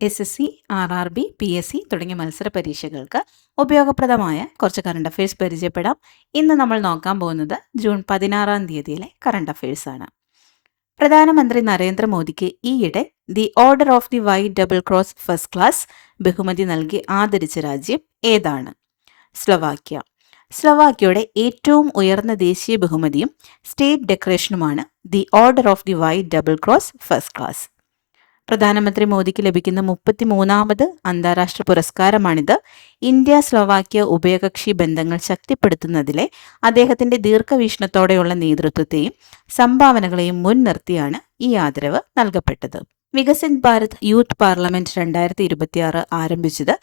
SSC, RRB, PSC തുടങ്ങിയ മത്സര പരീക്ഷകൾക്ക് ഉപയോഗപ്രദമായ കുറച്ച് കറണ്ട് അഫയേഴ്സ് പരിചയപ്പെടാം. ഇന്ന് നമ്മൾ നോക്കാൻ പോകുന്നത് ജൂൺ 16 തീയതിയിലെ കറണ്ട് അഫയേഴ്സ് ആണ്. പ്രധാനമന്ത്രി നരേന്ദ്രമോദിക്ക് ഈയിടെ the order of the white double cross first class ബഹുമതി നൽകി ആദരിച്ച രാജ്യം ഏതാണ്? സ്ലൊവാക്യ. സ്ലൊവാക്യയുടെ ഏറ്റവും ഉയർന്ന ദേശീയ ബഹുമതിയും സ്റ്റേറ്റ് ഡെക്കറേഷനുമാണ് the order of the white double cross first class. പ്രധാനമന്ത്രി മോദിക്ക് ലഭിക്കുന്ന 33ാമത് അന്താരാഷ്ട്ര പുരസ്കാരമാണിത്. ഇന്ത്യ സ്ലൊവാക്യ ഉഭയകക്ഷി ബന്ധങ്ങൾ ശക്തിപ്പെടുത്തുന്നതിലെ അദ്ദേഹത്തിന്റെ ദീർഘവീക്ഷണത്തോടെയുള്ള നേതൃത്വത്തെയും സംഭാവനകളെയും മുൻനിർത്തിയാണ് ഈ ആദരവ് നൽകപ്പെട്ടത്. വികസിത് ഭാരത് യൂത്ത് പാർലമെന്റ് 2026 ആരംഭിച്ചത്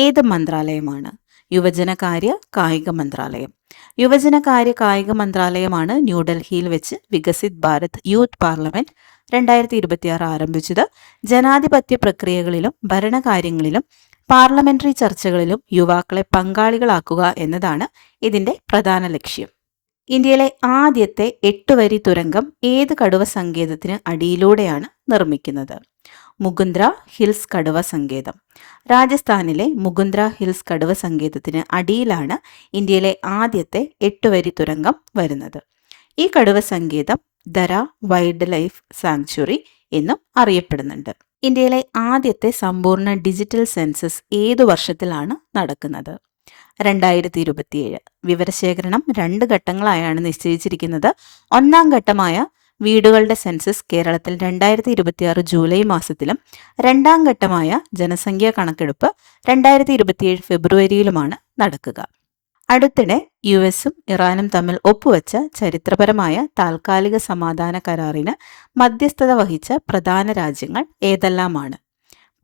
ഏത് മന്ത്രാലയമാണ്? യുവജനകാര്യ കായിക മന്ത്രാലയം. യുവജനകാര്യ കായിക മന്ത്രാലയമാണ് ന്യൂഡൽഹിയിൽ വെച്ച് വികസിത് ഭാരത് യൂത്ത് പാർലമെന്റ് 2026 ആരംഭിച്ചത്. ജനാധിപത്യ പ്രക്രിയകളിലും ഭരണകാര്യങ്ങളിലും പാർലമെന്ററി ചർച്ചകളിലും യുവാക്കളെ പങ്കാളികളാക്കുക എന്നതാണ് ഇതിന്റെ പ്രധാന ലക്ഷ്യം. ഇന്ത്യയിലെ ആദ്യത്തെ 8 വരി തുരങ്കം ഏത് കടുവ സങ്കേതത്തിന് അടിയിലൂടെയാണ് നിർമ്മിക്കുന്നത്? മുകുന്ദ്ര ഹിൽസ് കടുവ സങ്കേതം. രാജസ്ഥാനിലെ മുകുന്ദ്ര ഹിൽസ് കടുവ സങ്കേതത്തിന് അടിയിലാണ് ഇന്ത്യയിലെ ആദ്യത്തെ 8 വരി തുരങ്കം വരുന്നത്. ഈ കടുവ സങ്കേതം ദര വൈൽഡ് ലൈഫ് സാങ്ച്വറി എന്നും അറിയപ്പെടുന്നുണ്ട്. ഇന്ത്യയിലെ ആദ്യത്തെ സമ്പൂർണ്ണ ഡിജിറ്റൽ സെൻസസ് ഏതു വർഷത്തിലാണ് നടക്കുന്നത്? 2027. വിവരശേഖരണം 2 ഘട്ടങ്ങളായാണ് നിശ്ചയിച്ചിരിക്കുന്നത്. 1ാം ഘട്ടമായ വീടുകളുടെ സെൻസസ് കേരളത്തിൽ 2026 ജൂലൈ മാസത്തിലും 2ാം ഘട്ടമായ ജനസംഖ്യാ കണക്കെടുപ്പ് 2027 ഫെബ്രുവരിയിലുമാണ് നടക്കുക. അടുത്തിടെ US-ഉം ഇറാനും തമ്മിൽ ഒപ്പുവെച്ച ചരിത്രപരമായ താൽക്കാലിക സമാധാന കരാറിന് മധ്യസ്ഥത വഹിച്ച പ്രധാന രാജ്യങ്ങൾ ഏതെല്ലാമാണ്?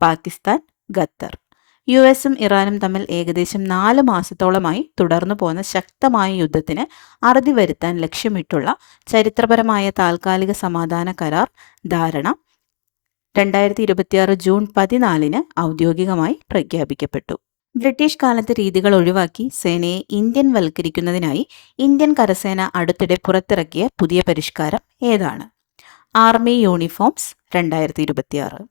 പാകിസ്ഥാൻ, ഖത്തർ. US-ഉം ഇറാനും തമ്മിൽ ഏകദേശം 4 മാസത്തോളമായി തുടർന്നു പോന്ന ശക്തമായ യുദ്ധത്തിന് അറുതി വരുത്താൻ ലക്ഷ്യമിട്ടുള്ള ചരിത്രപരമായ താൽക്കാലിക സമാധാന കരാർ ധാരണ 2026 ജൂൺ 14 ഔദ്യോഗികമായി പ്രഖ്യാപിക്കപ്പെട്ടു. ബ്രിട്ടീഷ് കാലത്തെ രീതികൾ ഒഴിവാക്കി സേനയെ ഇന്ത്യൻ വൽക്കരിക്കുന്നതിനായി ഇന്ത്യൻ കരസേന അടുത്തിടെ പുറത്തിറക്കിയ പുതിയ പരിഷ്കാരം ഏതാണ്? Army uniforms 2026.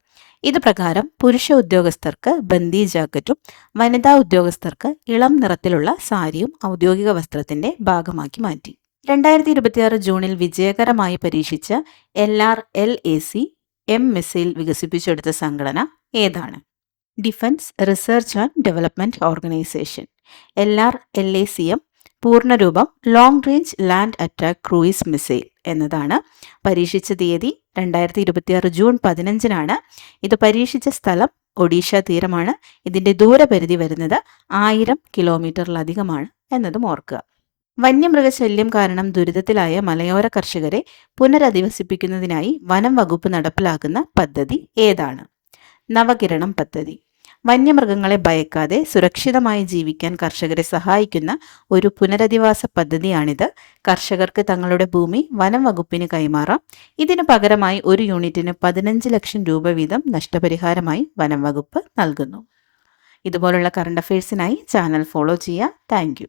ഇത് പ്രകാരം പുരുഷ ഉദ്യോഗസ്ഥർക്ക് ബന്ദി ജാക്കറ്റും വനിതാ ഉദ്യോഗസ്ഥർക്ക് ഇളം നിറത്തിലുള്ള സാരിയും ഔദ്യോഗിക വസ്ത്രത്തിന്റെ ഭാഗമാക്കി മാറ്റി. 2026 ജൂണിൽ വിജയകരമായി പരീക്ഷിച്ച LRLAC M മിസൈൽ വികസിപ്പിച്ചെടുത്ത സംഘടന ഏതാണ്? Defence research and development organisation. LRLACM പൂർണ്ണരൂപം long range land attack cruise missile എന്നതാണ്. പരീക്ഷിച്ച തീയതി 2026 ജൂൺ 15 ഇത് പരീക്ഷിച്ച സ്ഥലം ഒഡീഷ തീരമാണ്. ഇതിന്റെ ദൂരപരിധി വരുന്നത് 1000 കിലോമീറ്ററിലധികമാണ് എന്നതും ഓർക്കുക. വന്യമൃഗശല്യം കാരണം ദുരിതത്തിലായ മലയോര കർഷകരെ പുനരധിവസിപ്പിക്കുന്നതിനായി വനം വകുപ്പ് നടപ്പിലാക്കുന്ന പദ്ധതി ഏതാണ്? നവകിരണം പദ്ധതി. വന്യമൃഗങ്ങളെ ഭയക്കാതെ സുരക്ഷിതമായി ജീവിക്കാൻ കർഷകരെ സഹായിക്കുന്ന ഒരു പുനരധിവാസ പദ്ധതിയാണിത്. കർഷകർക്ക് തങ്ങളുടെ ഭൂമി വനം വകുപ്പിന് കൈമാറാം. ഇതിനു പകരമായി ഒരു യൂണിറ്റിന് 15 ലക്ഷം രൂപ വീതം നഷ്ടപരിഹാരമായി വനം വകുപ്പ് നൽകുന്നു. ഇതുപോലുള്ള കറണ്ട് അഫയേഴ്സിനായി ചാനൽ ഫോളോ ചെയ്യുക. Thank you.